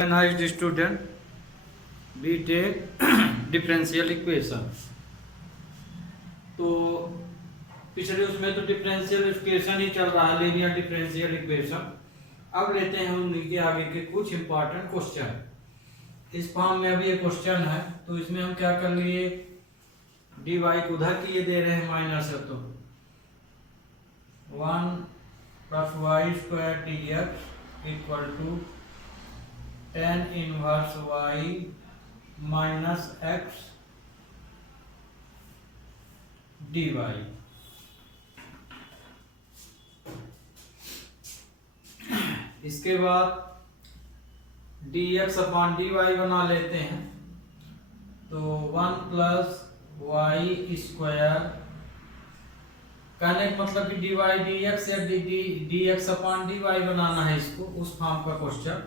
Recognized student, we take differential equation. तो पिछले उसमें तो डिफरेंशियल इक्वेशन ही चल रहा है, लीनियर डिफरेंशियल इक्वेशन। अब लेते हैं उनके आगे के कुछ इंपॉर्टेंट क्वेश्चन। इस फॉर्म में अभी ये क्वेश्चन है, तो इसमें हम क्या कर लिए, डी वाई को उधर किए दे रहे हैं माइनस है, तो 1 + y² dx equal to tan inverse y minus x dy। इसके बाद dx/dy बना लेते हैं, तो 1 + y², कहने का मतलब कि dy dx या dx/dy बनाना है इसको, उस फॉर्म का क्वेश्चन।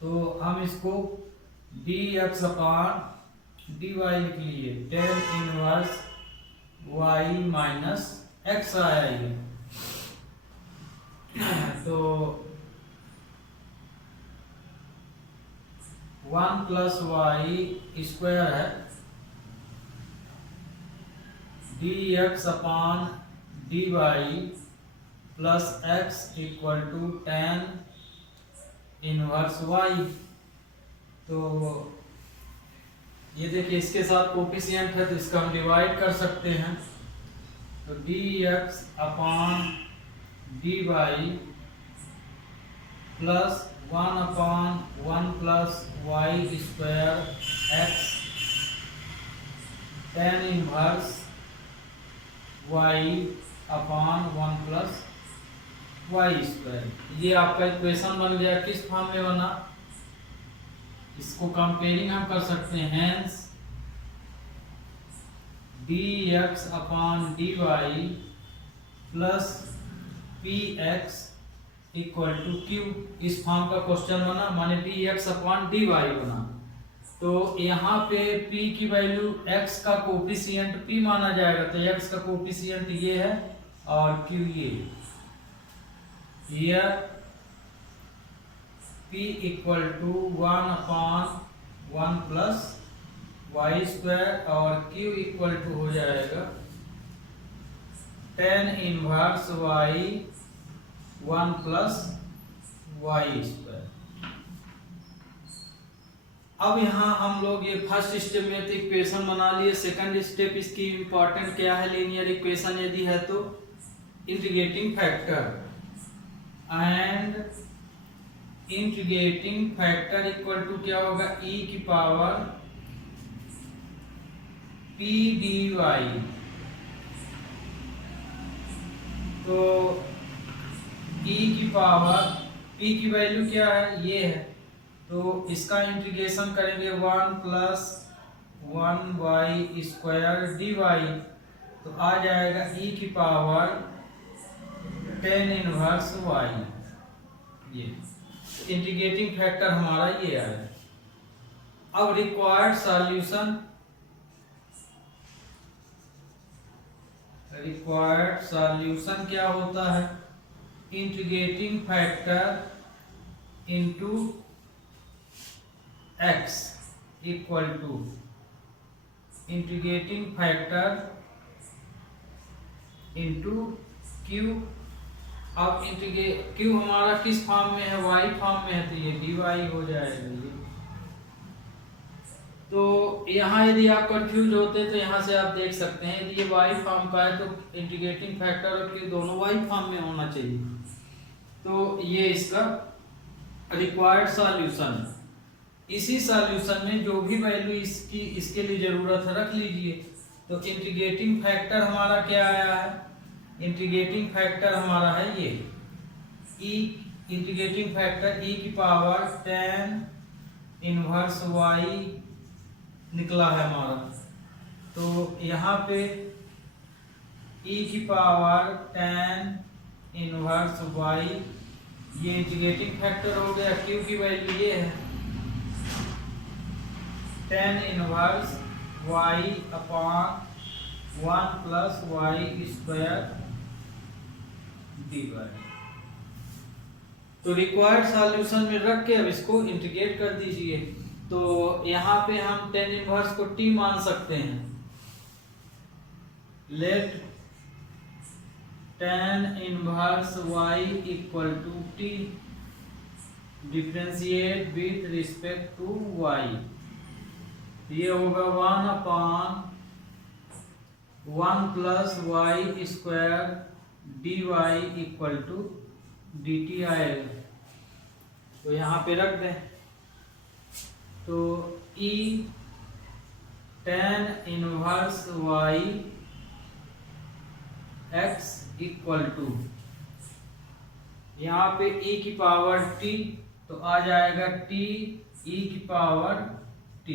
तो हम इसको dx/dy लिख लिए, tan inverse y minus x आया ये। तो 1 + y² है, dx/dy plus x equal to tan inverse y। तो ये देखिए, इसके साथ कोफिशिएंट है तो इसका हम डिवाइड कर सकते हैं। तो dx/dy plus 1/1 + y² x tan inverse y/1 + y²। ये आपका इक्वेशन बन गया। किस फॉर्म में बना, इसको कंपेयरिंग हम कर सकते हैं। Hence dx/dy plus px equal to q। इस फॉर्म का क्वेश्चन बना, माने dx/dy बना। तो यहाँ पे p की वैल्यू x का कोफिशिएंट p माना जाएगा, तो x का कोफिशिएंट ये है और q ये। Here p equal to 1/1 + y² और q इक्वल टू हो जाएगा tan इनवर्स y 1 + y²। अब यहाँ हम लोग ये फर्स्ट स्टेप में तो इक्वेशन बना लिए। सेकंड स्टेप इसकी इंपॉर्टेंट क्या है, लीनियर इक्वेशन यदि है तो integrating factor, and integrating factor equal to क्या होगा, e की पावर p dy। तो e की पावर p की वैल्यू क्या है, ये है, तो इसका इंटीग्रेशन करेंगे 1 + 1y² dy। तो आ जाएगा e की पावर tan इनवर्स y। ये इंटीग्रेटिंग फैक्टर हमारा ये आया। अब रिक्वायर्ड सॉल्यूशन, क्या होता है, integrating factor into x equal to integrating factor into q। अब q हमारा किस फॉर्म में है, y फॉर्म में है, तो ये dy हो जाएगा ये। तो यहाँ यदि आप कंफ्यूज होते तो यहाँ से आप देख सकते हैं, यदि ये y फॉर्म का है तो इंटीग्रेटिंग फैक्टर और q दोनों y फॉर्म में होना चाहिए। तो ये इसका रिक्वायर्ड सॉल्यूशन है। इसी सॉल्यूशन में जो भी वैल्यू इसके लिए जरूरत है रख लीजिए। तो इंटीग्रेटिंग फैक्टर हमारा क्या आया है, इंटीग्रेटिंग फैक्टर हमारा है ये e, इंटीग्रेटिंग फैक्टर e की पावर tan इनवर्स y निकला है हमारा। तो यहाँ पे e की पावर tan इनवर्स y, ये इंटीग्रेटिंग फैक्टर हो गया। q की वैल्यू ये है tan inverse y/1 + y² dy। तो रिक्वायर्ड सॉल्यूशन में रख के अब इसको इंटीग्रेट कर दीजिए। तो यहाँ पे हम टेन इनवर्स को t मान सकते हैं। Let tan inverse y equal to t differentiate with respect to y। ये होगा 1/1 plus y square dy equal to dt आएगा। तो यहाँ पे रख दें। तो e tan inverse y x equal to, यहाँ पे e की पावर t, तो आ जाएगा t e की पावर t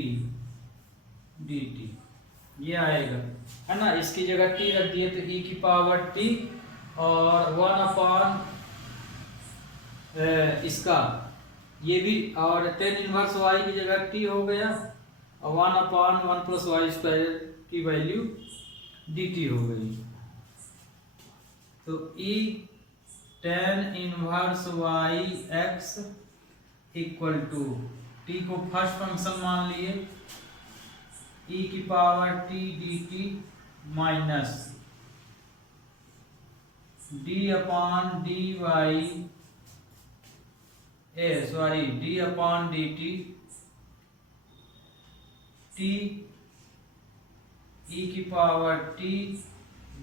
dt, ये आएगा, है ना। इसकी जगह t रख दिए तो e की पावर t और 1/, इसका ये भी, और टेन इनवर्स y की जगह t हो गया और 1/1 प्लस वाई स्क्वायर की वैल्यू dt हो गई। तो e tan inverse y x equal to, t को फर्स्ट फंक्शन मान लिए, e की power t dt minus d upon dy d upon dt t e की power t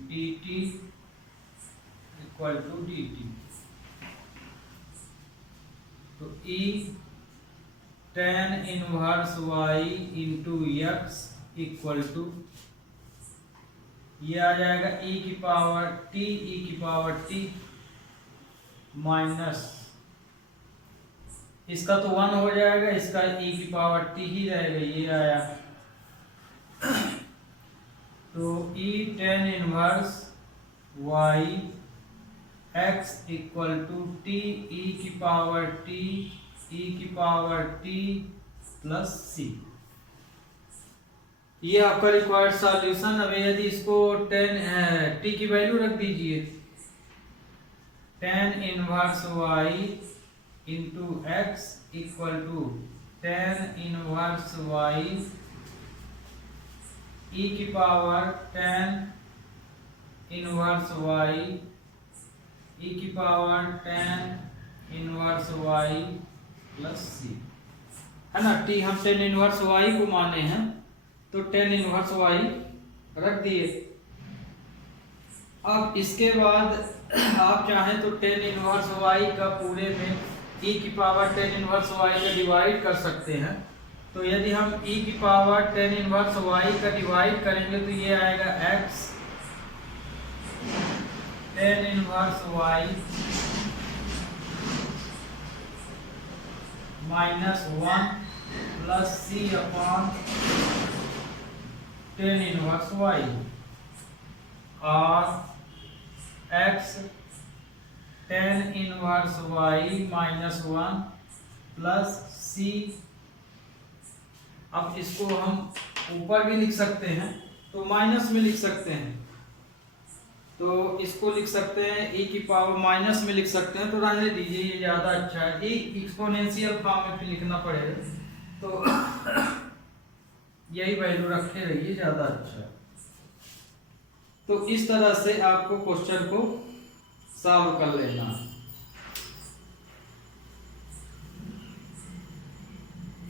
dt equal to dt। तो e tan inverse y into x equal to, ये आ जाएगा e की पावर t माइनस, इसका तो 1 हो जाएगा, इसका e की पावर t ही रहेगा, ये आया। तो e tan inverse y x equal to t e की पावर t प्लस c, ये आपका रिक्वायर्ड सॉल्यूशन। अब यदि इसको t की वैल्यू रख दीजिए, tan inverse y into x equal to tan inverse y e की power tan inverse y e की power tan inverse y plus c, है ना। t हम टेन इनवर्स y को माने हैं, तो टेन इनवर्स y रख दिए। अब इसके बाद आप चाहें तो टेन इनवर्स y का पूरे में e की पावर टेन इनवर्स y का डिवाइड कर सकते हैं। तो यदि हम e की पावर टेन इनवर्स y का डिवाइड करेंगे तो ये आएगा x tan inverse y minus 1 plus c upon tan inverse y, और x tan inverse y minus 1 plus c। अब इसको हम ऊपर भी लिख सकते हैं, तो माइनस में लिख सकते हैं, तो इसको लिख सकते हैं e की पावर माइनस में लिख सकते हैं, तो रहने दीजिए, ये ज़्यादा अच्छा है। e एक्सपोनेंशियल फॉर्म में फिर लिखना पड़ेगा, तो यही वैल्यू रखे रहिए, ज़्यादा अच्छा है। तो इस तरह से आपको क्वेश्चन को सॉल्व कर लेना।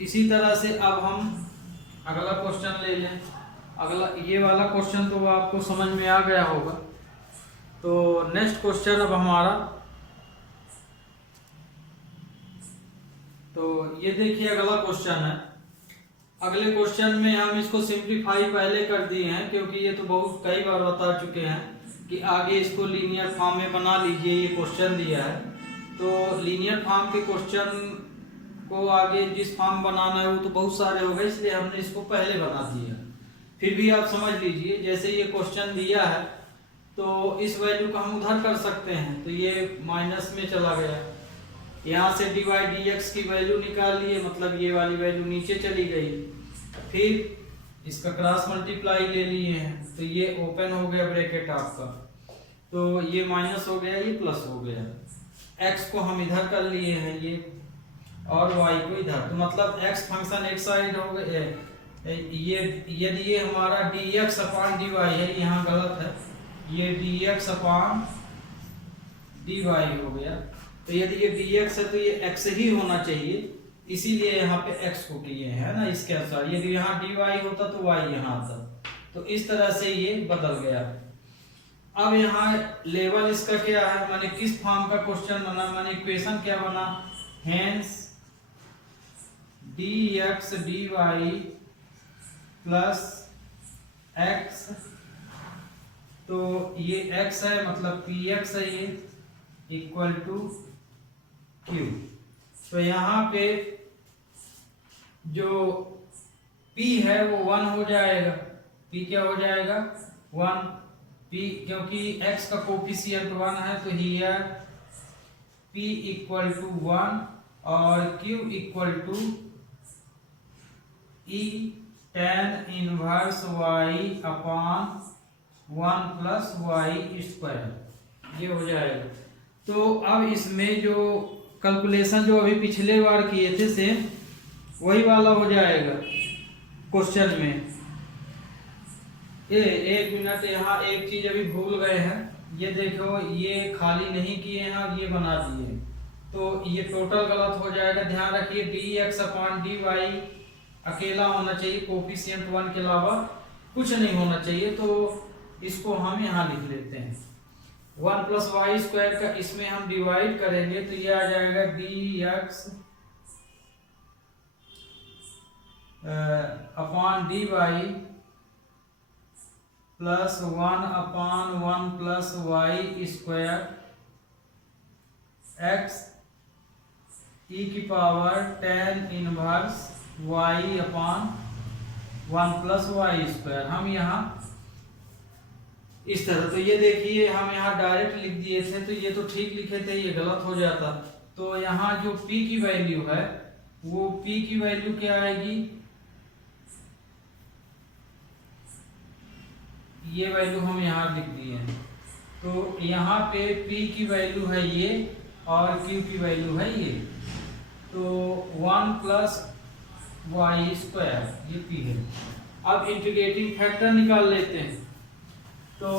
इसी तरह से अब हम अगला क्वेश्चन ले लें। अगला ये वाला क्वेश्चन तो आपको समझ में आ गया होगा। तो नेक्स्ट क्वेश्चन अब हमारा, तो ये देखिए अगला क्वेश्चन है। अगले क्वेश्चन में हम इसको सिंप्लीफाई पहले कर दिए हैं, क्योंकि ये तो बहुत कई बार बता चुके हैं कि आगे इसको लीनियर फॉर्म में बना लीजिए, ये क्वेश्चन दिया है। तो लीनियर फॉर्म के क्वेश्चन को आगे जिस फॉर्म बनाना है वो तो बहुत सारे हो गए, इसलिए हमने इसको पहले बना दिया। फिर भी आप समझ लीजिए, जैसे ये क्वेश्चन दिया है तो इस वैल्यू को हम उधर कर सकते हैं, तो ये माइनस में चला गया, यहाँ से dy dx की वैल्यू निकाल लिए, मतलब ये वाली वैल्यू नीचे चली गई। फिर इसका क्रॉस मल्टीप्लाई ले लिए हैं, तो ये ओपन हो गया ब्रैकेट आपका, तो ये माइनस हो गया, ये प्लस हो गया। x को हम इधर कर लिए हैं ये, और y को इधर, तो मतलब x फंक्शन एक साइड हो गए, ये यदि ये हमारा dx अपॉन dy है, यहाँ गलत है, ये dx अपॉन dy हो गया, तो यदि ये dx है तो ये x ही होना चाहिए, इसीलिए यहाँ पे x को किए हैं ना इसके अनुसार। यदि यहाँ dy होता तो y यहाँ आता, तो इस तरह से ये बदल गया। अब यहाँ लेवल इसका क्या है, माने किस फॉर्म का क्वेश्चन बना, माने इक्वेशन क्या बना, hence dx dy plus x, तो ये x है मतलब px है ये, इक्वल टू q। तो यहाँ पे जो p है वो 1 हो जाएगा, p क्या हो जाएगा 1, p क्योंकि x का कोफिशिएंट 1 है, तो हियर p इक्वल टू 1 और q equal to e tan inverse y upon 1 plus y square, ये हो जाएगा। तो अब इसमें जो कैलकुलेशन जो अभी पिछले बार किए थे सेम वही वाला हो जाएगा क्वेश्चन में। एक मिनट, यहाँ एक चीज अभी भूल गए हैं, ये देखो ये खाली नहीं किए हैं और ये बना दिए, तो ये टोटल गलत हो जाएगा। ध्यान रखिए dx अपॉन dy अकेला होना चाहिए, कोफिशिएंट 1 के अलावा कुछ नहीं होना चाहिए, तो इसको हम यहाँ लिख लेते हैं 1 प्लस वाई स्क्वायर का, इसमें हम डिवाइड करेंगे तो ये आ जाएगा dx upon dy plus 1 upon 1 plus y square x e की power tan inverse y upon 1 plus y square. हम यहाँ इस तरह, तो ये देखिए हम यहाँ डायरेक्ट लिख दिए थे, तो ये तो ठीक लिखे थे, ये गलत हो जाता। तो यहाँ जो p की वैल्यू है वो p की वैल्यू क्या आएगी, ये वैल्यू हम यहाँ लिख दिए हैं, तो यहाँ पे p की वैल्यू है ये और q की वैल्यू है ये, तो 1 प्लस वाई स्क्वायर ये p है। अब इंटीग्रेटिंग फैक्टर निकाल लेते हैं, तो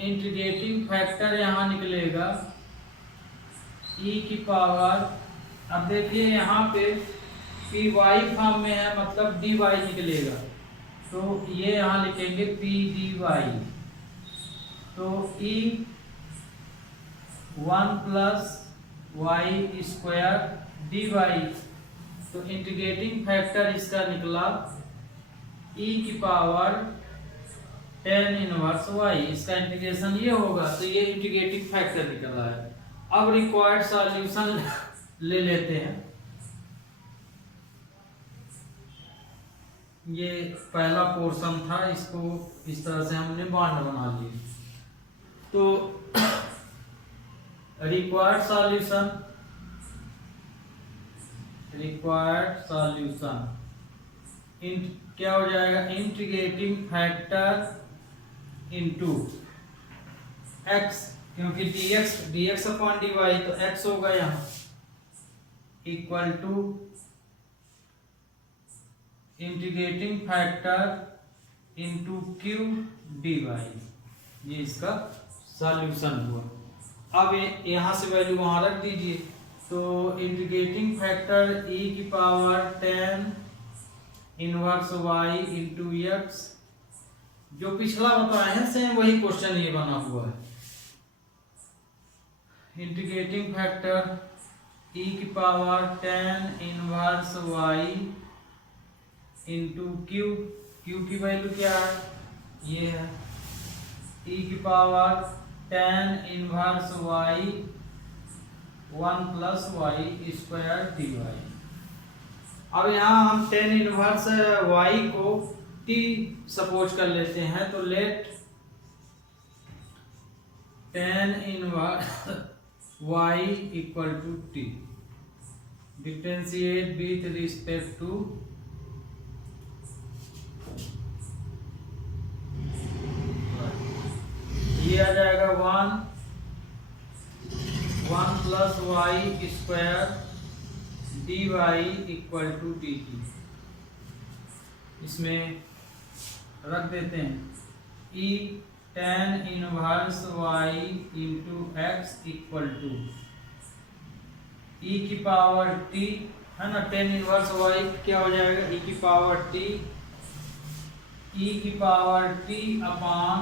इंटीग्रेटिंग फैक्टर यहाँ निकलेगा e की पावर, अब देखिए यहाँ पे py फॉर्म में है मतलब dy निकलेगा, तो ये यहाँ लिखेंगे p dy, तो e 1 plus y square dy, तो इंटीग्रेटिंग फैक्टर इसका निकला e की पावर tan इनवर्स y, इसका इंटीग्रेशन ये होगा, तो ये इंटीग्रेटिंग फैक्टर निकल रहा है। अब रिक्वायर्ड सॉल्यूशन ले लेते हैं, ये पहला पोर्शन था, इसको इस तरह से हमने बॉन्ड बना लिए, तो रिक्वायर्ड सॉल्यूशन क्या हो जाएगा, इंटीग्रेटिंग फैक्टर इनटू x, क्योंकि dx अपॉन dy तो x होगा यहाँ, equal to integrating factor into q dy, ये इसका सॉल्यूशन हुआ। अब यहाँ से वैल्यू वहां रख दीजिए, तो इंटीग्रेटिंग फैक्टर e की power tan inverse y into x, जो पिछला बताए हैं सेम वही क्वेश्चन ये बना हुआ है। इंटीग्रेटिंग फैक्टर e की power tan inverse y into q की वैल्यू क्या है, ये है e की power tan inverse y 1 plus y square dy। अब यहाँ हम tan इनवर्स y को t सपोज कर लेते हैं, तो let tan inverse y equal to t, differentiate with respect to ये आ जाएगा 1 plus y square d y equal to d t. इसमें रख देते हैं e tan inverse y into x equal to e की पावर t है ना। tan इनवर्स y क्या हो जाएगा, e की पावर t अपान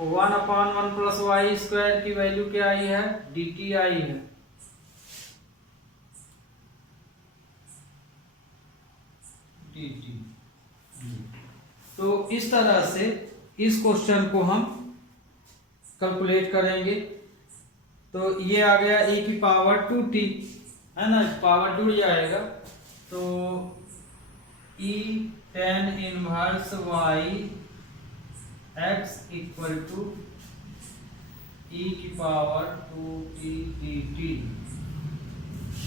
1 प्लस वाई स्क्वायर की वैल्यू क्या आई है, dt आई है। dt। तो इस तरह से इस क्वेश्चन को हम कैलकुलेट करेंगे। तो ये आ गया e की पावर 2t है ना, पावर जुड़ जाएगा। तो e tan inverse y x equal to e की पावर 2t dt।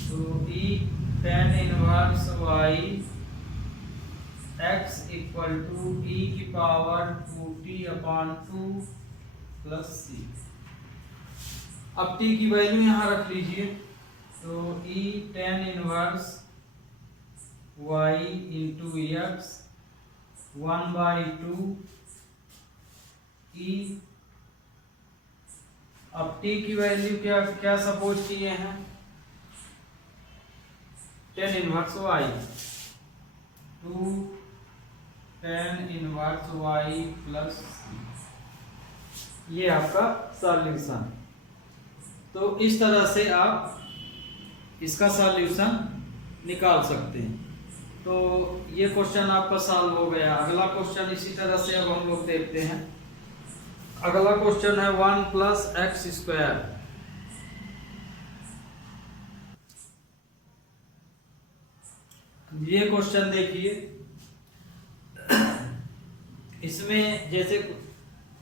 तो e tan inverse y x equal to e की power 2t upon 2 plus c। अब t की वैल्यू यहाँ रख लीजिए। तो e tan inverse y into x 1/2 e। अब t की वैल्यू क्या सपोज किए हैं, tan inverse y 2 tan inverse y plus ये आपका सॉल्यूशन। तो इस तरह से आप इसका सॉल्यूशन निकाल सकते हैं। तो ये क्वेश्चन आपका सॉल्व हो गया। अगला क्वेश्चन इसी तरह से अब हम लोग देखते हैं। अगला क्वेश्चन है 1 प्लस एक्स स्क्वायर। ये क्वेश्चन देखिए, इसमें जैसे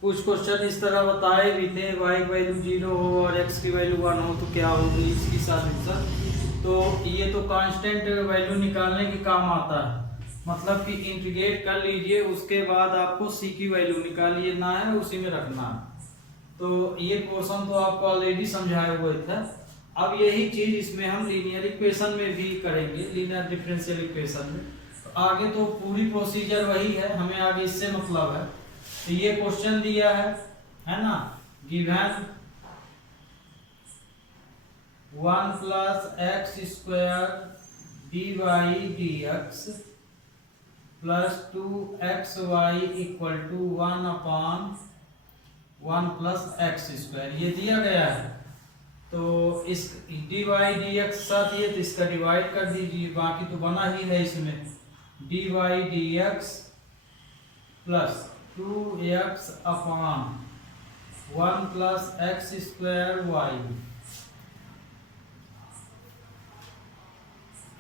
कुछ क्वेश्चन इस तरह बताए भी थे, y की वैल्यू 0 हो और x की वैल्यू 1 हो तो क्या होगी इसकी सॉल्यूशन। तो ये तो कांस्टेंट वैल्यू निकालने के काम आता है, मतलब कि इंटीग्रेट कर लीजिए, उसके बाद आपको c की वैल्यू निकालिए ना है, उसी में रखना है। तो ये क्वेश्चन तो आपको ऑलरेडी समझाए हुए थे। अब यही चीज इसमें हम लीनियर इक्वेशन में भी करेंगे, लीनियर डिफरेंशियल इक्वेशन में। तो आगे तो पूरी प्रोसीजर वही है, हमें आगे इससे मतलब है। तो ये क्वेश्चन दिया है ना, given 1 plus x square d y d x plus 2xy equal to 1 upon 1 plus x square, ये दिया गया है। तो इस डी वाई डी एक्स साथ ये तो इसका डिवाइड कर दीजिए, बाकी तो बना ही है इसमें। D y d x plus 2x upon 1 plus x square y.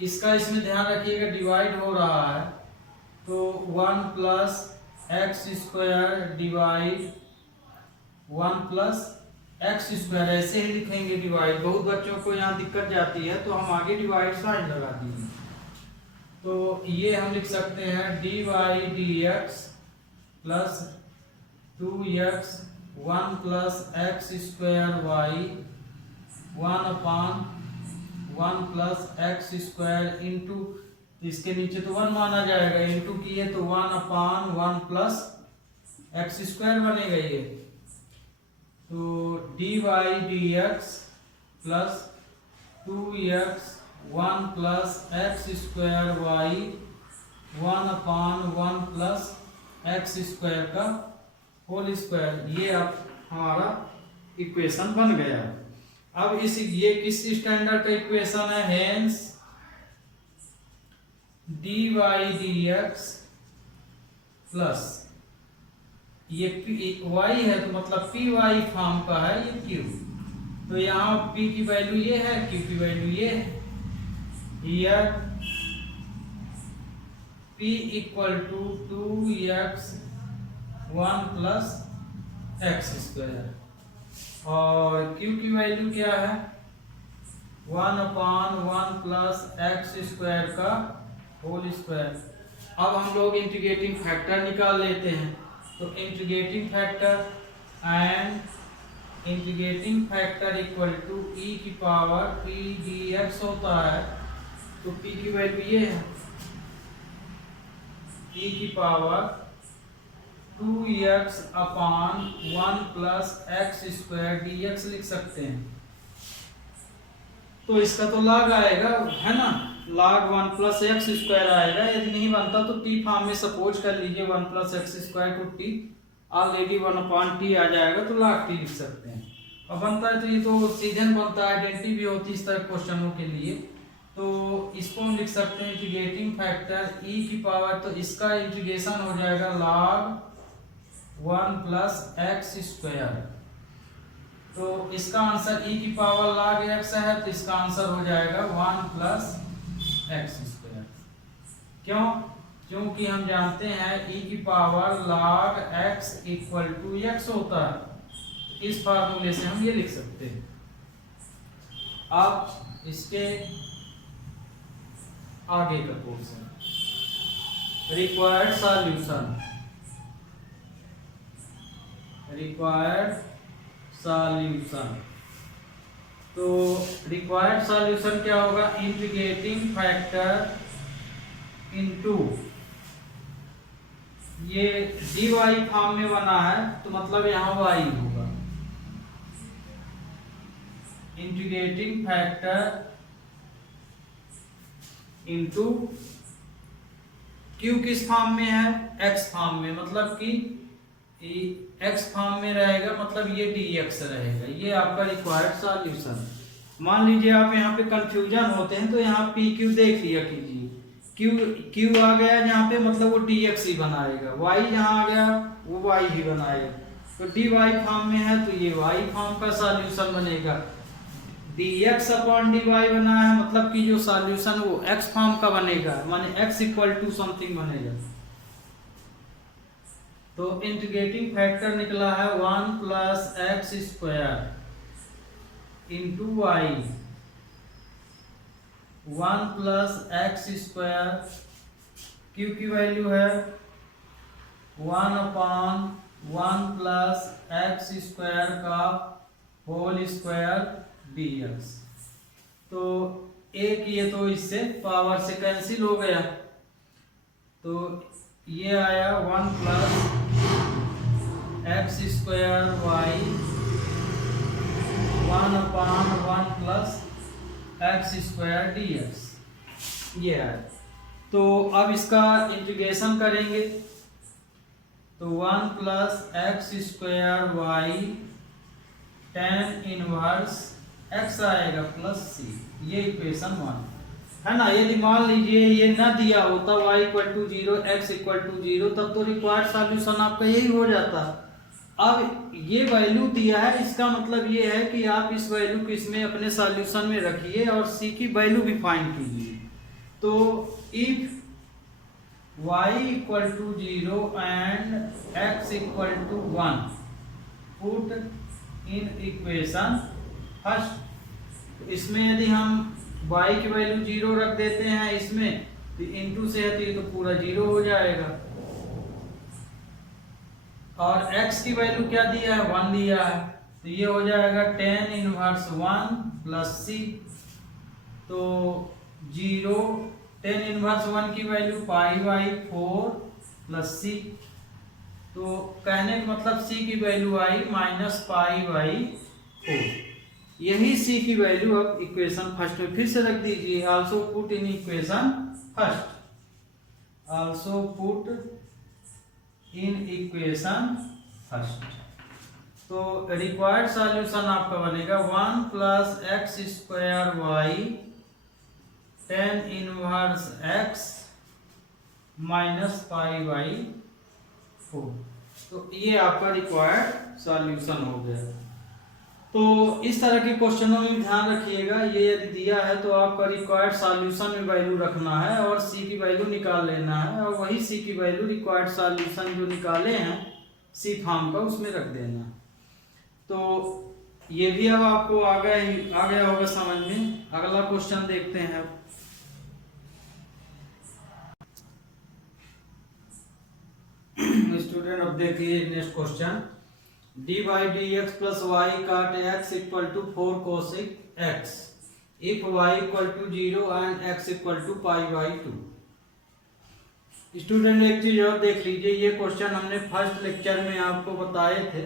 इसका इसमें ध्यान रखिएगा, डिवाइड हो रहा है तो 1 plus x square divide 1 plus x square, ऐसे ही लिखेंगे डिवाइड। बहुत बच्चों को यहाँ दिक्कत जाती है तो हम आगे डिवाइड साइन लगा दिए। तो ये हम लिख सकते हैं d y d x plus 2x 1 plus x square y 1 upon 1 plus x square into, इसके नीचे तो 1 माना जाएगा, इंटू किए तो 1 अपान 1 प्लस एक्स स्क्वायर बनेगा ये। तो d y d x plus 2x 1 plus x square y 1 upon 1 plus x square का होल स्क्वायर, ये अब हमारा इक्वेशन बन गया। अब ये किस स्टैंडर्ड का इक्वेशन है, hence d y d x plus ये y है तो मतलब पी वाई फॉर्म का है ये q। तो यहाँ p की वैल्यू ये है, q की वैल्यू ये है। Here p equal to 2x 1 plus x square और q की वैल्यू क्या है 1 अपान 1 प्लस एक्स स्क्वायर का होल स्क्वायर। अब हम लोग इंटीग्रेटिंग फैक्टर निकाल लेते हैं। तो integrating factor and integrating factor equal to e की पावर पी डी एक्स होता है, तो पी की वैल्यू ये है ई की power 2x upon 1 plus x square D x लिख सकते हैं। तो इसका तो log आएगा, है ना, log 1 प्लस एक्स स्क्वायर आएगा। यदि नहीं बनता तो टी फॉर्म में सपोज कर लीजिए 1 प्लस एक्स स्क्वायर को टी, ऑलरेडी 1 अपॉन टी आ जाएगा तो log टी लिख सकते हैं। और बनता है तो ये तो सीधे बनता है, आइडेंटिटी भी होती है इस तरह क्वेश्चनों के लिए। तो इसको हम लिख सकते हैं इंटीग्रेटिंग फैक्टर ई की पावर, तो इसका इंटीग्रेशन हो जाएगा log 1 प्लस एक्स स्क्वायर। तो इसका आंसर ई की पावर log x है, तो इसका आंसर हो जाएगा 1 प्लस एक्स स्क्वायर। क्यों? क्योंकि हम जानते हैं ई की power log x equal to x होता है। इस फार्मूले से हम ये लिख सकते हैं। अब इसके आगे का portion, required solution, required solution. तो रिक्वायर्ड सॉल्यूशन क्या होगा? इंटीग्रेटिंग फैक्टर इनटू, ये dy फॉर्म में बना है तो मतलब यहाँ y होगा। इंटीग्रेटिंग फैक्टर इनटू q किस फॉर्म में है? x फॉर्म में, मतलब कि x फॉर्म में रहेगा, मतलब ये dx रहेगा। ये आपका रिक्वायर्ड सॉल्यूशन। मान लीजिए आप यहाँ पे कंफ्यूजन होते हैं तो यहाँ पी क्यू देख लिया कीजिए, क्यू आ गया जहाँ पे, मतलब वो dx ही बनाएगा, y जहाँ आ गया वो y ही बनाएगा। तो dy फॉर्म में है तो ये y फॉर्म का सॉल्यूशन बनेगा। dx अपॉन dy बना है, मतलब कि जो सॉल्यूशन वो x फॉर्म का बनेगा, माने x इक्वल टू समथिंग बनेगा। तो इंटीग्रेटिंग फैक्टर निकला है 1 plus x square into y, 1 plus x square, q की वैल्यू है 1 अपॉन 1 प्लस एक्स स्क्वायर का होल स्क्वायर dx। तो एक ये तो इससे पावर से कैंसिल हो गया, तो ये आया 1 plus x square y, 1 upon 1 plus x square dx, ये है। तो अब इसका इंटीग्रेशन करेंगे तो 1 plus x square y tan inverse x आएगा प्लस c, ये इक्वेशन 1 है ना। यदि मान लीजिए ये ना दिया होता y equal to 0 x equal to 0, तब तो रिक्वायर्ड सॉल्यूशन आपका यही हो जाता। अब ये वैल्यू दिया है, इसका मतलब ये है कि आप इस वैल्यू को इसमें अपने सॉल्यूशन में रखिए और c की वैल्यू भी फाइंड कीजिए। तो if y equal to 0 and x equal to 1, put in equation first. इसमें यदि हम y की वैल्यू 0 रख देते हैं इसमें, तो इनटू से है तो ये तो पूरा 0 हो जाएगा। और x की वैल्यू क्या दिया है? 1 दिया है, तो ये हो जाएगा tan इनवर्स 1 प्लस c। तो 0 tan इनवर्स 1 की value pi by 4 plus c। तो कहने का मतलब c की value I minus pi by 4। यही c की वैल्यू अब इक्वेशन फर्स्ट में फिर से रख दीजिए। Also put in equation first, also put in equation first. तो रिक्वायर्ड सॉल्यूशन आपका बनेगा 1 plus x square y tan inverse x minus pi by 4। तो ये आपका रिक्वायर्ड सॉल्यूशन हो गया। तो इस तरह के क्वेश्चनों में ध्यान रखिएगा, ये यदि दिया है तो आपका रिक्वायर्ड सॉल्यूशन में वैल्यू रखना है और c की वैल्यू निकाल लेना है, और वही c की वैल्यू रिक्वायर्ड सॉल्यूशन जो निकाले हैं c फॉर्म का उसमें रख देना। तो ये भी अब आपको आ गया होगा समझ में। अगला क्वेश्चन देखते हैं। स्टूडेंट अब देखिए next question, d by d x plus y cot x equal to 4 cosec x if y equal to 0 and x equal to pi by 2। Student एक चीज और देख लीजिए, ये क्वेश्चन हमने फर्स्ट लेक्चर में आपको बताए थे,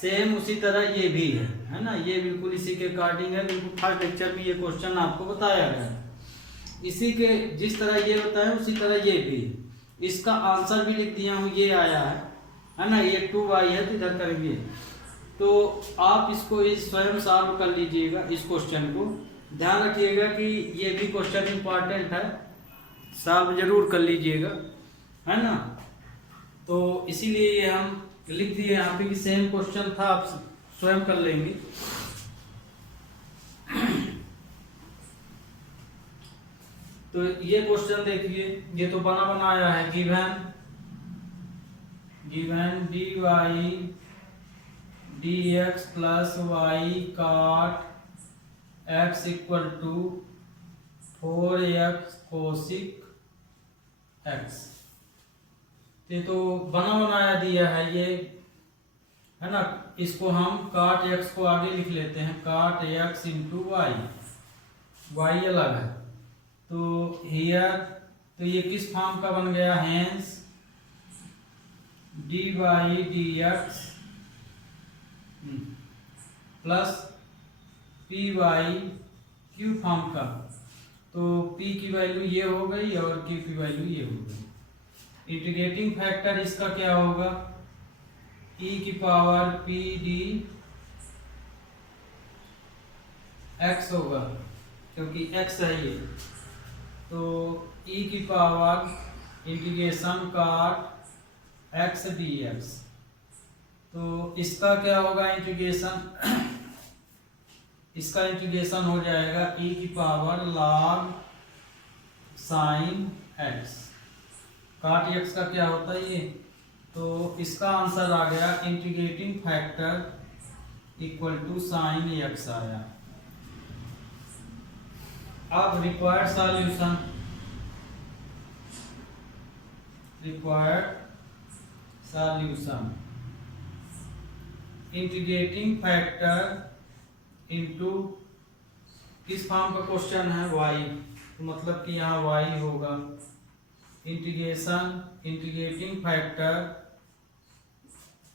सेम उसी तरह ये भी है ना, ये बिल्कुल इसी के अकॉर्डिंग है, बिल्कुल फर्स्ट लेक्चर में ये क्वेश्चन आपको बताया गया है। इसी के जिस तरह ये बताया उसी तरह ये भी, इसका आंसर भी लिख दिया हूँ, ये आया है ना, ये 2y है तो इधर करेंगे। तो आप इसको इस स्वयं सॉल्व कर लीजिएगा, इस क्वेश्चन को ध्यान रखिएगा कि ये भी क्वेश्चन इंपॉर्टेंट है, सॉल्व जरूर कर लीजिएगा, है ना। तो इसीलिए ये हम लिख दिए यहाँ पे कि सेम क्वेश्चन था, आप स्वयं कर लेंगे। तो ये क्वेश्चन देखिए, ये तो बना बनाया है, given dy dx plus y cot x equal to 4x cosec x। ये तो बना बनाया दिया है ये, है ना। इसको हम काट x को आगे लिख लेते हैं, काट x इंटू वाई अलग है, तो हियर तो ये किस फॉर्म का बन गया, hence D by d x plus P by Q form का, तो p की वैल्यू ये हो गई और q की वैल्यू ये हो गई। इंटीग्रेटिंग फैक्टर इसका क्या होगा, e की पावर p डी x होगा, क्योंकि x है ये, तो e की पावर इंटीग्रेशन काट x dx, तो इसका क्या होगा इंटीग्रेशन, इसका इंटीग्रेशन हो जाएगा e की पावर log साइन x, काट x का क्या होता है ये, तो इसका आंसर आ गया integrating factor equal to sine x आया। अब required solution, integrating factor into किस फॉर्म का क्वेश्चन है, y, तो मतलब कि यहाँ y होगा, इंटीग्रेटिंग फैक्टर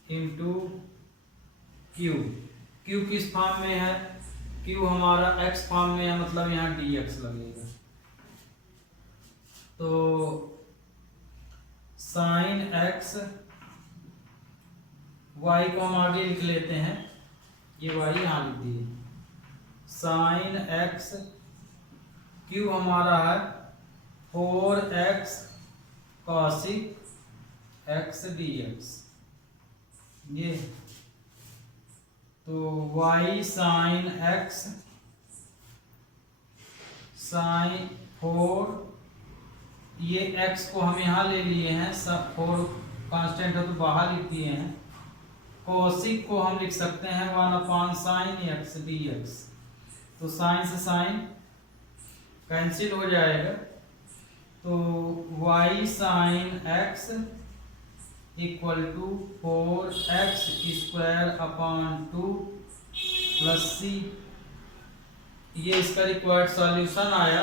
इनटू q किस फॉर्म में है, q हमारा x फॉर्म में है, मतलब यहाँ dx लगेगा, तो साइन x, y को हम आगे लिख लेते हैं, ये y यहाँ लिख दिए, साइन x, q हमारा है 4x कॉसिक x dx, ये तो y साइन x साइन 4, ये x को हम यहाँ ले लिए हैं, सब 4 कांस्टेंट है तो बाहर लिख दिए हैं, कोसिक को हम लिख सकते हैं 1 साइन x dx, तो साइन से साइन कैंसिल हो जाएगा, तो y sine x equal to 4x square upon 2 plus c, ये इसका रिक्वायर्ड सॉल्यूशन आया,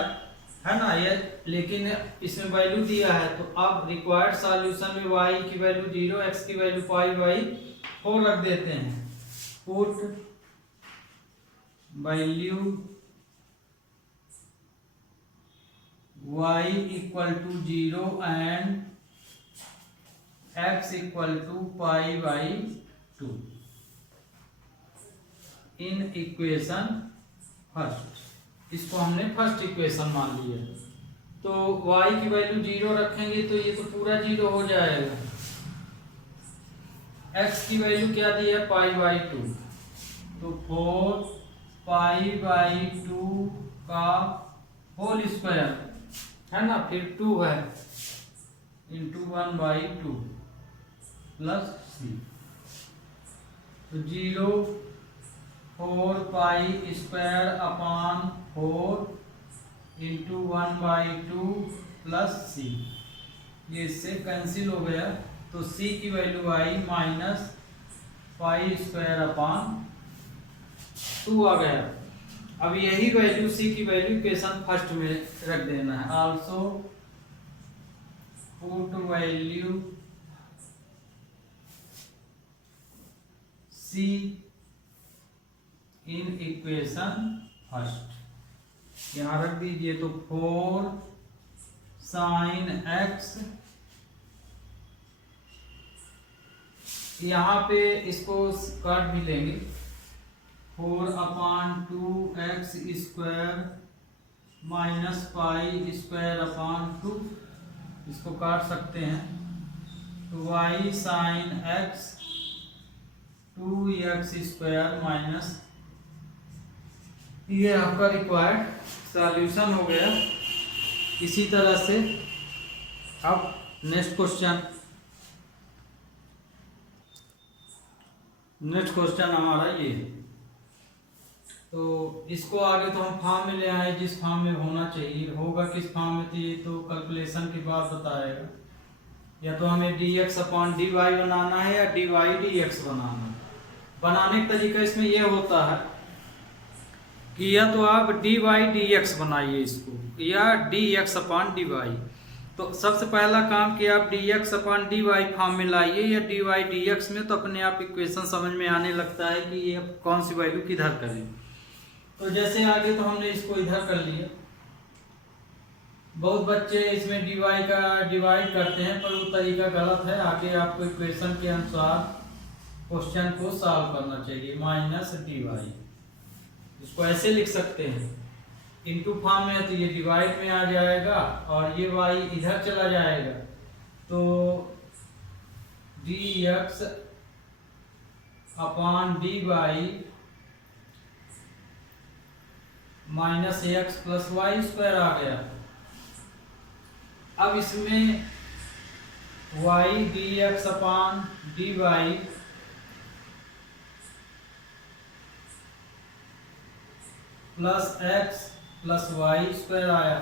है ना ये, लेकिन इसमें वैल्यू दिया है, तो अब रिक्वायर्ड सॉल्यूशन में y की वैल्यू 0, x की वैल्यू पाई बाई 4 रख देते हैं, put value y equal to 0 and x equal to pi by 2 in equation first, इसको हमने फर्स्ट इक्वेशन मान लिया, तो y की वैल्यू 0 रखेंगे तो ये तो पूरा 0 हो जाएगा, x की वैल्यू क्या दी है, पाई बाई 2, तो 4 पाई बाई 2 का होल स्क्वायर, है ना, फिर 2 है इंटू 1/2 प्लस c, तो 0 4 pi square upon 4 into 1/2 plus c, ये इससे कैंसिल हो गया, तो c की वैल्यू आई पाई स्क्वायर अपॉन 2 आ गया। अब यही वैल्यू सी की वैल्यू इक्वेशन फर्स्ट में रख देना है। Also put value c in equation first, यहां रख दीजिए। तो 4 sin x, यहाँ पे इसको काट भी लेंगे। 4/2 x square minus pi square upon 2, इसको काट सकते हैं। तो y sin x 2x square minus, ये आपका रिक्वायर्ड सॉल्यूशन हो गया। इसी तरह से अब नेक्स्ट क्वेश्चन हमारा ये। तो इसको आगे तो हम फॉर्म में ले आए जिस फॉर्म में होना चाहिए, होगा किस फॉर्म में थी तो कैलकुलेशन के बाद बताएगा। या तो हमें dx अपॉन dy बनाना है या dy dx बनाना है। बनाने का तरीका इसमें ये होता है कि या तो आप dy dx बनाइए इसको, या dx अपॉन dy। तो सबसे पहला काम कि आप dx अपॉन dy फॉर्म में लाइए या dy dx में, तो अपने आप इक्वेशन समझ में आने लगता है कि ये कौन सी वैल्यू किधर करें। तो जैसे आगे तो हमने इसको इधर कर लिया। बहुत बच्चे इसमें dy का डिवाइड करते हैं, पर वो तरीका गलत है। आगे आपको इक्वेशन के अनुसार क्वेश्चन को सॉल्व करना चाहिए। माइनस dy, इसको ऐसे लिख सकते हैं, इनटू फॉर्म में है तो ये डिवाइड में आ जाएगा और ये y इधर चला जाएगा। तो dx upon dy minus x plus y square आ गया। अब इसमें y dx upon dy plus x plus y square आया,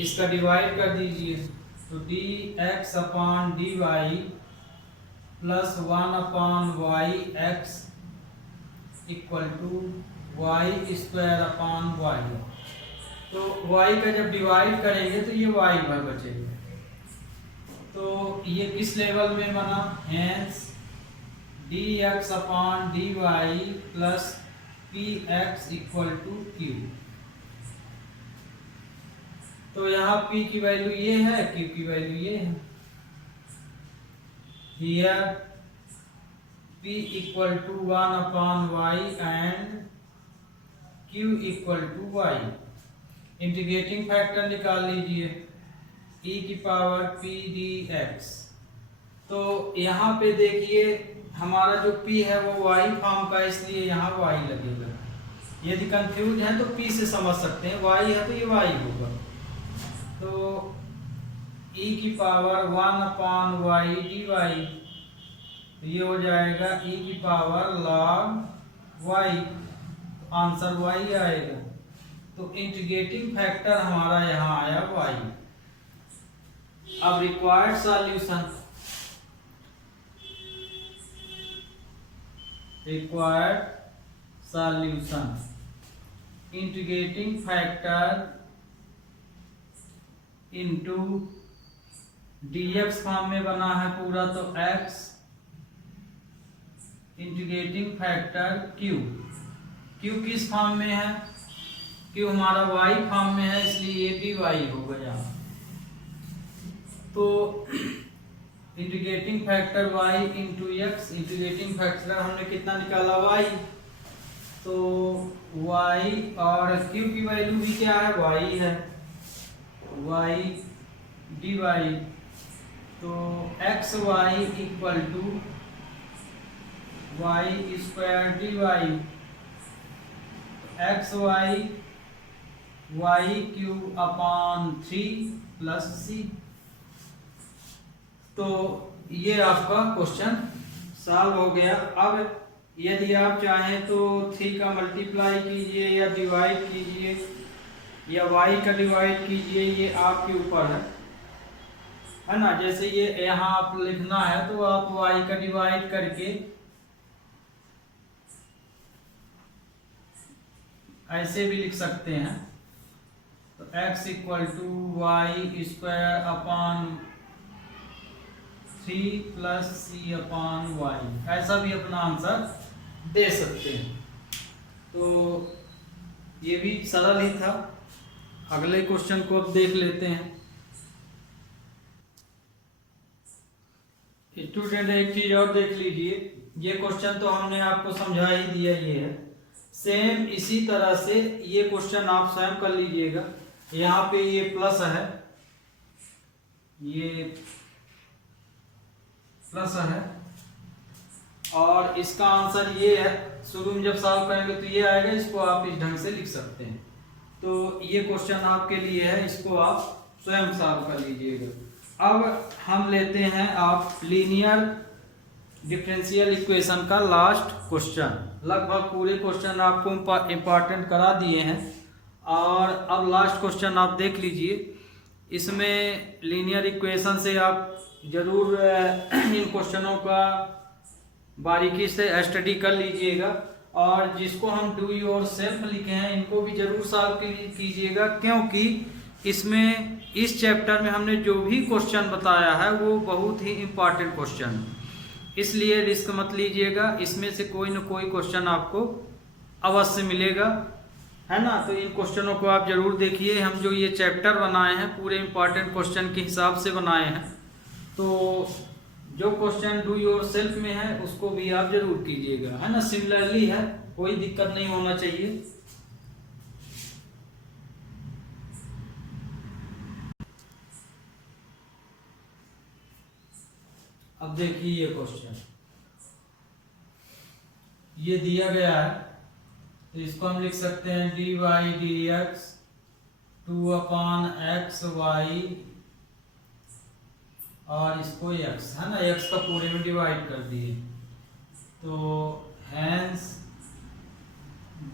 इसका डिवाइड कर दीजिए। तो dx upon dy plus 1 upon y x equal to y square upon y. तो y का जब डिवाइड करेंगे तो ये y भर बचेगा। तो ये किस लेवल में बना, hence dx upon dy plus px equal to q। तो यहाँ p की वैल्यू ये है, q की वैल्यू ये है। Here p equal to 1 upon y and q equal to y। Integrating factor निकाल लीजिए, e की पावर p dx। तो यहाँ पे देखिए हमारा जो p है वो y फॉर्म का, इसलिए यहाँ y लगेगा। यदि कंफ्यूज है तो p से समझ सकते हैं, y है तो ये y होगा। तो e की पावर 1 अपॉन y dy, तो ये हो जाएगा e की power log y, answer y आएगा। तो इंटीग्रेटिंग फैक्टर हमारा यहाँ आया y। अब required solution, integrating factor into dx form में बना है पूरा, तो x इंटीग्रेटिंग फैक्टर q किस फॉर्म में है, q हमारा y फॉर्म में है, इसलिए ये dy होगा यहाँ। तो integrating factor y into x, integrating factor हमने कितना निकाला y, तो y और q की वैल्यू भी क्या है, y है, y dy। तो x y equal to y square dy, x y y cube upon 3 plus c. तो ये आपका क्वेश्चन सॉल्व हो गया। अब यदि आप चाहें तो 3 का मल्टीप्लाई कीजिए या डिवाइड कीजिए या y का डिवाइड कीजिए, ये आपके ऊपर है ना। जैसे ये यहाँ आप लिखना है तो आप y का डिवाइड करके ऐसे भी लिख सकते हैं। तो x equal to y square upon 3 plus c upon y, ऐसा भी अपना आंसर दे सकते हैं। तो ये भी सरल ही था। अगले क्वेश्चन को अब देख लेते हैं। स्टूडेंट एक चीज और देख लीजिए, ये क्वेश्चन तो हमने आपको समझा ही दिया, ये है सेम इसी तरह से ये क्वेश्चन आप स्वयं कर लीजिएगा। यहाँ पे ये प्लस है, ये प्लस है और इसका आंसर ये है। शुरू में जब सॉल्व करेंगे तो ये आएगा, इसको आप इस ढंग से लिख सकते हैं। तो ये क्वेश्चन आपके लिए है, इसको आप स्वयं सॉल्व कर लीजिएगा। अब हम लेते हैं आप लीनियर डिफरेंशियल इक्वेशन का लास्ट क्वेश्चन। लगभग पूरे क्वेश्चन आपको इम्पॉर्टेंट करा दिए हैं और अब लास्ट क्वेश्चन आप देख लीजिए। इसमें लीनियर इक्वेशन से आप जरूर इन क्वेश्चनों का बारीकी से स्टडी कर लीजिएगा और जिसको हम डू योर सेल्फ लिखे हैं इनको भी जरूर सॉल्व कीजिएगा, क्योंकि इसमें इस चैप्टर में हमने जो भी क्वेश्चन बताया है वो बहुत ही इम्पॉर्टेंट क्वेश्चन, इसलिए रिस्क मत लीजिएगा। इसमें से कोई न कोई क्वेश्चन आपको अवश्य मिलेगा, है ना। तो इन क्वेश्चनों को आप जरूर देखिए। हम जो ये चैप्टर बनाए हैं पूरे इम्पॉर्टेंट क्वेश्चन के हिसाब से बनाए हैं, तो जो क्वेश्चन डू योर सेल्फ में है उसको भी आप जरूर कीजिएगा, है ना। सिमिलरली है, कोई दिक्कत नहीं होना चाहिए। अब देखिए ये क्वेश्चन ये दिया गया है, तो इसको हम लिख सकते हैं d y d x 2/x/y और इसको x, है ना, x का पूरे में डिवाइड कर दिए। तो hence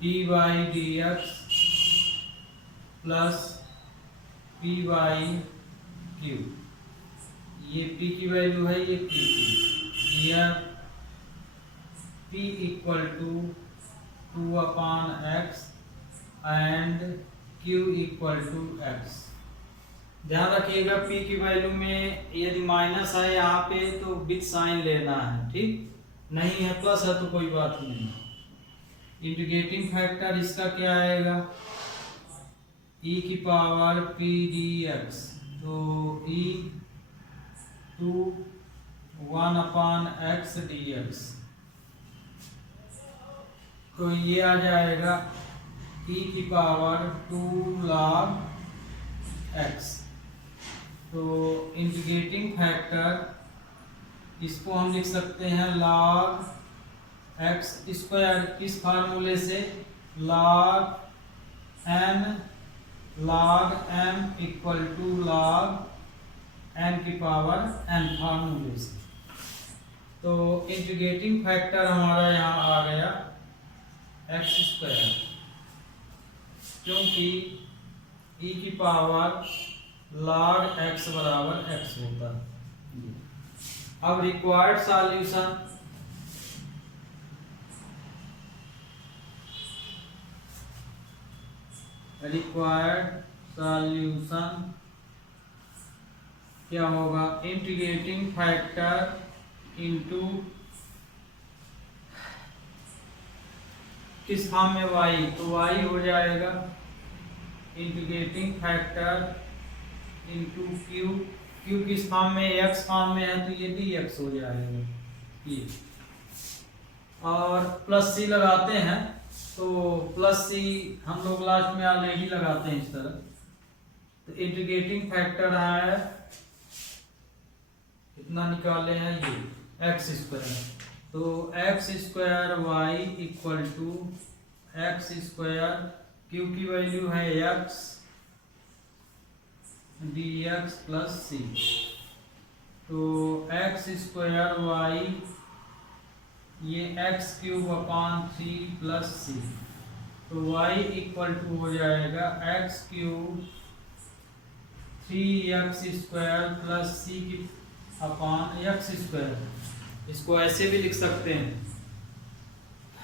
d y d x plus p y q, ये p की वैल्यू है, ये q की, यह p equal to 2/x and q equal to x। ध्यान रखिएगा p की वैल्यू में यदि माइनस है यहाँ पे तो विद साइन लेना है, ठीक, नहीं है प्लस है तो कोई बात नहीं। इंटीग्रेटिंग फैक्टर इसका क्या आएगा, e की पावर p dx, तो e टू 1/x dx, तो ये आ जाएगा e की पावर 2 log x। तो इंटीग्रेटिंग फैक्टर इसको हम लिख सकते हैं log x स्क्वायर, किस फार्मूले से, log m equal to log n की पावर n फार्मूले से। तो इंटीग्रेटिंग फैक्टर हमारा यहाँ आ गया x स्क्वायर, क्योंकि e की पावर log x बराबर x होता है। अब रिक्वायर्ड सॉल्यूशन, क्या होगा, इंटीग्रेटिंग फैक्टर इनटू किस फॉर्म में y, तो y हो जाएगा इंटीग्रेटिंग फैक्टर इंटू q किस फॉर्म में, x फॉर्म में है तो ये dx हो जाएगा ये। और प्लस c लगाते हैं, तो प्लस c हम लोग लास्ट में ऑलरेडी लगाते हैं इस तरह। तो इंटीग्रेटिंग फैक्टर है, कितना निकाले हैं, ये x स्क्वायर, तो x square y equal to x square, q की वैल्यू है x dx प्लस c, तो x स्क्वायर y ये x cube upon 3 plus c, तो y इक्वल टू हो जाएगा x cube 3x square plus c की upon x square. इसको ऐसे भी लिख सकते हैं,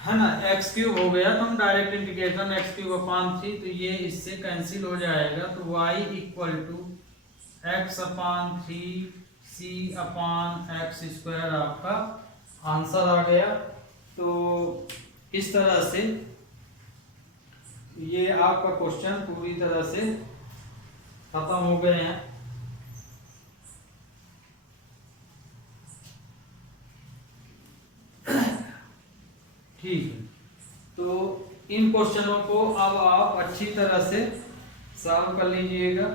है ना, एक्स क्यूब हो गया तो हम direct integration x cube upon 3, तो ये इससे कैंसिल हो जाएगा, तो y equal to x upon 3 c upon x square आपका आंसर आ गया। तो इस तरह से ये आपका क्वेश्चन पूरी तरह से खत्म हो गए हैं। ठीक है, तो इन क्वेश्चनों को अब आप अच्छी तरह से सॉल्व कर लीजिएगा।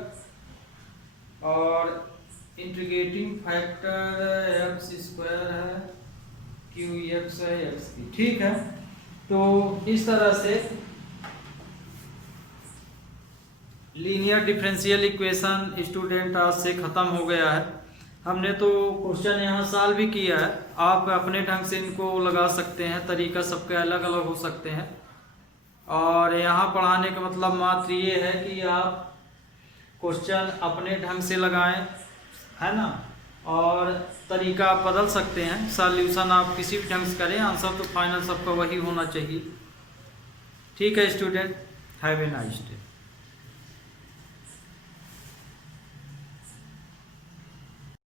और इंटीग्रेटिंग फैक्टर एक्स स्क्वायर है, क्यू एक्स है एक्स की, ठीक है। तो इस तरह से लीनियर डिफरेंशियल इक्वेशन स्टूडेंट आज से ख़त्म हो गया है। हमने तो क्वेश्चन यहाँ सॉल्व भी किया है, आप अपने ढंग से इनको लगा सकते हैं, तरीका सबके अलग अलग हो सकते हैं। और यहाँ पढ़ाने का मतलब मात्र ये है कि आप क्वेश्चन अपने ढंग से लगाएं, है ना, और तरीका आप बदल सकते हैं, सॉल्यूशन आप किसी भी ढंग से करें, आंसर तो फाइनल सबका वही होना चाहिए। ठीक है student, have a nice day.